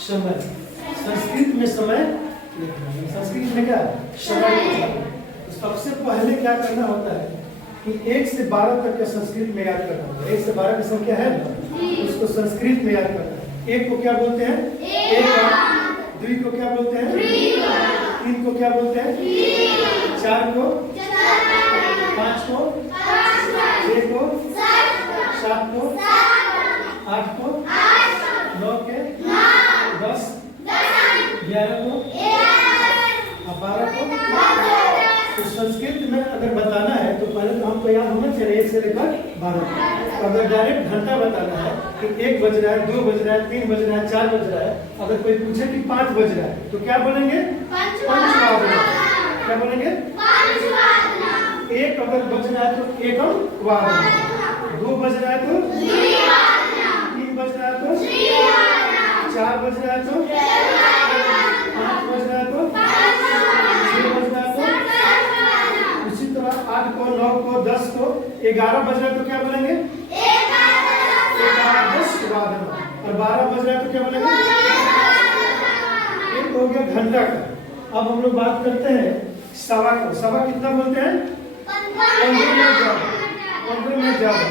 समय। संस्कृत में समय संस्कृत में क्या समय। तो सबसे पहले क्या करना होता है कि 1 से 12 तक का संस्कृत में याद करना होता है। 1 से 12 की संख्या है ना, उसको संस्कृत में याद करना है। 1 को क्या बोलते हैं? 1। 2 को क्या बोलते हैं? 3 को क्या बोलते हैं? 4 को, 5 को, 6 को, 7 को, 8 को, 9 के, 10, 11 को, 12 को। तो संस्कृत में अगर बताना है तो पहले तो हमको याद होना चाहिए 1 से लेकर 12। तो अगर डायरेक्ट घंटा बताना है कि 1 बज रहा है, 2 बज रहा है, 3 बज रहा है, 4 बज रहा है, अगर कोई पूछे कि 5 बज रहा है तो क्या बोलेंगे? पंचवादना। क्या बोलेंगे? पंचवादना। 1 अगर बज रहा है तो एकम वादना। 2 बज रहा है तो 3 बज रहा है तो 4 बज रहा है तो 5 बज रहा है तो 6 बज रहा है तो 8 को, 9 को, 10 को, 11 बज रहा है तो क्या बोलेंगे? 11 वादना। और 12 बज रहा है तो क्या बोलेंगे? एक हो गया घंटा का। अब हम लोग बात करते हैं सवा को। सवा कितना बोलते हैं? 15 मिनट ज्यादा।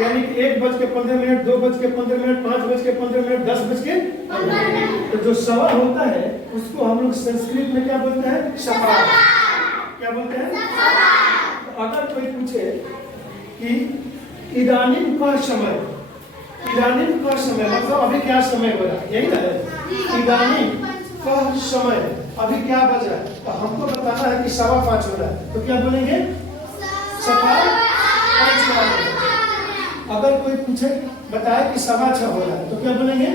यानी कि 1:15, 2:15, 5:15, 10:15। तो जो सवा होता है उसको हम लोग संस्कृत में क्या बोलते हैं? सपाद। क्या बोलते हैं? अगर कोई पूछे कि इदानीम का समय, इदानीम का समय मतलब अभी क्या समय हो रहा है, यही ना है? इदानीम का समय अभी क्या बज रहा है, तो हमको बताना है कि 5:15 हो रहा है तो क्या बोलेंगे? 5:15। अगर कोई पूछे बताए कि 6:15 हो रहा है तो क्या बोलेंगे?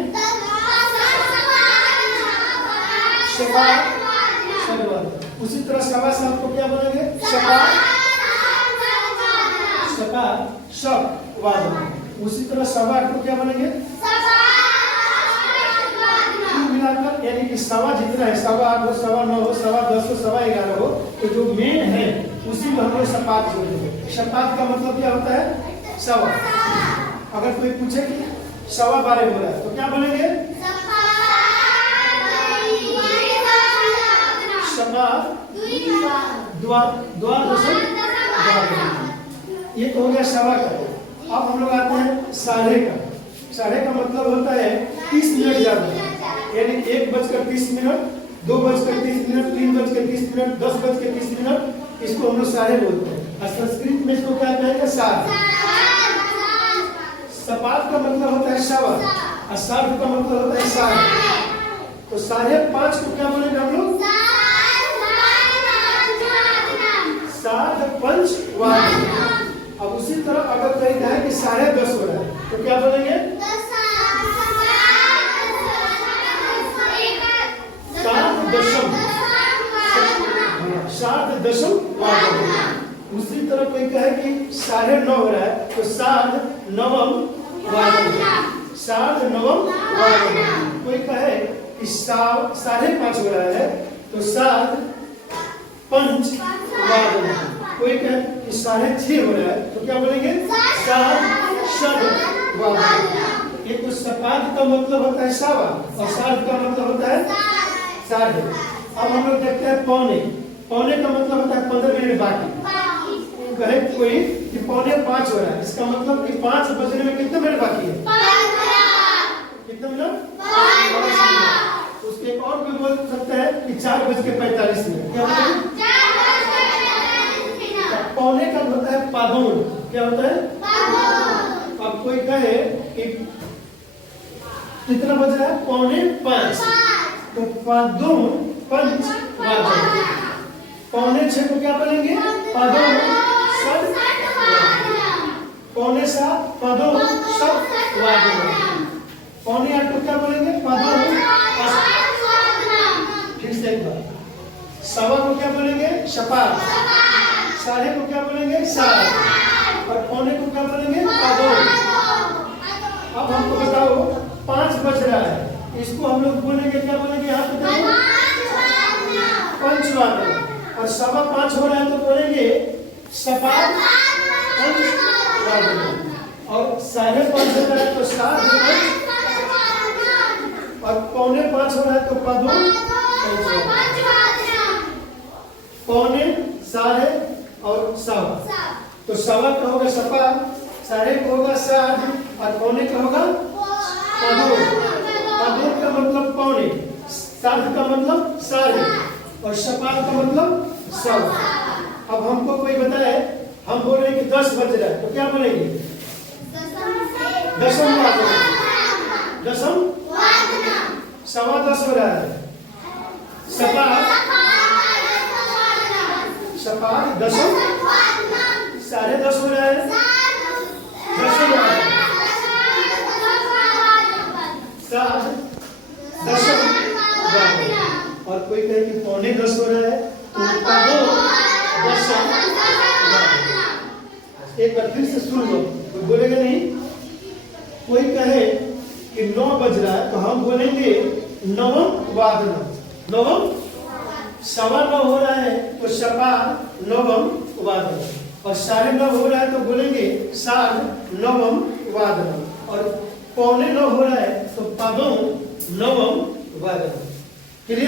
6:15। उसी तरह 7:15 को क्या बोलेंगे? 7:15। उसी तरह 8:15 को क्या बोलेंगे? मिलाकर यानी कि सवा जितना है 8:15 हो, 9:15 हो, 10:15 हो, 11:15 हो, तो जो मेन है उसी में हम लोग सपात जोड़ेंगे। सपात का मतलब क्या होता है? सवा। अगर कोई पूछे कि 12:15 हो रहा है तो क्या बोलेंगे? ये तो हो गया सवा का। अब हम लोग आते हैं साढ़े का। साढ़े का मतलब होता है 30 मिनट ज्यादा। यानी 1:30, 2:30, 3:30, 10:30। इसको हम लोग साढ़े बोलते हैं। और संस्कृत में इसको क्या कहेंगे? साढ़। सपात का मतलब होता है सवा और साढ़ का मतलब होता है साढ़े। तो 5:30 को क्या बोलेंगे हम लोग? पंचवादना। अब उसी तरह अगर कहीं कहे कि 10:30 हो रहा है तो क्या बोलेंगे? 7:30 वादना। उसी तरह कोई कहे कि 9:30 हो रहा है तो 9:30 वादना। 9:30 वादना। कोई कहे कि 5:30 हो रहा है तो 7:05 वादना। कोई कहे कि 6:30 हो रहा है तो क्या बोलेंगे? 7:06 वादना। ये तो सपाद का मतलब होता है सवा और साढ़ का मतलब होता है साढ़े। अब हम लोग देखते हैं पौने। पौने का मतलब होता है 15 मिनट बाकी। कहे कोई कि 4:45 हो रहा है, इसका मतलब कि 5 बजने में कितने मिनट बाकी है? 15। कितने मिनट? उसके एक और भी बोल सकते हैं कि 4:45। क्या होता है? पौने का होता है पादौन। क्या होता है? अब कोई कहे कि कितना बज रहा है? 4:45 तो पादौन पंच वादन। 5:45 को क्या बोलेंगे? पादौन सद वादन। 7:45 पादौन सद वादन। 7:45 को क्या बोलेंगे? पादौन अष्ट वादन। फिर से एक बार। सवा को क्या बोलेंगे? शपात। साढ़े को क्या बोलेंगे? साढ़। और पौने को क्या बोलेंगे? पादौन। अब हमको बताओ 5 बज रहा है, इसको हम लोग बोलेंगे क्या बोलेंगे? यहाँ पे पंचवादन। और 5:15 हो रहा है तो बोलेंगे सपात पंचवादन। और 5:30 हो रहा है तो 7:05 और 4:45 हो रहा है तो पदों 5:45 साढ़े और सवा, तो सवा का होगा सपा, साढ़े का होगा साढ़ और पौने का होगा पदों। पदों का मतलब पौने, साढ़ का मतलब साढ़े और सपा का मतलब सवा। अब हमको कोई बताए, हम बोल रहे हैं कि 10 बज रहा है तो क्या बोलेंगे? दशम वादन, दशम 10:15 हो रहा है, सपा दशम 10:30 हो रहा है, दशम साढ़ दशम वादन। और कोई कहे कि 9:45 हो रहा है तो पदों दशम वादन। एक बार फिर से सुन लो, कोई बोलेगा नहीं। कोई कहे कि 9 बज रहा है तो हम बोलेंगे नवम वादनम, नवम 9:15 हो रहा है तो सपा नवम वादनम, और 9:30 हो रहा है तो बोलेंगे साढ़ नवम वादनम, और 8:45 हो रहा है तो पदों नवम वादनम। क्लियर?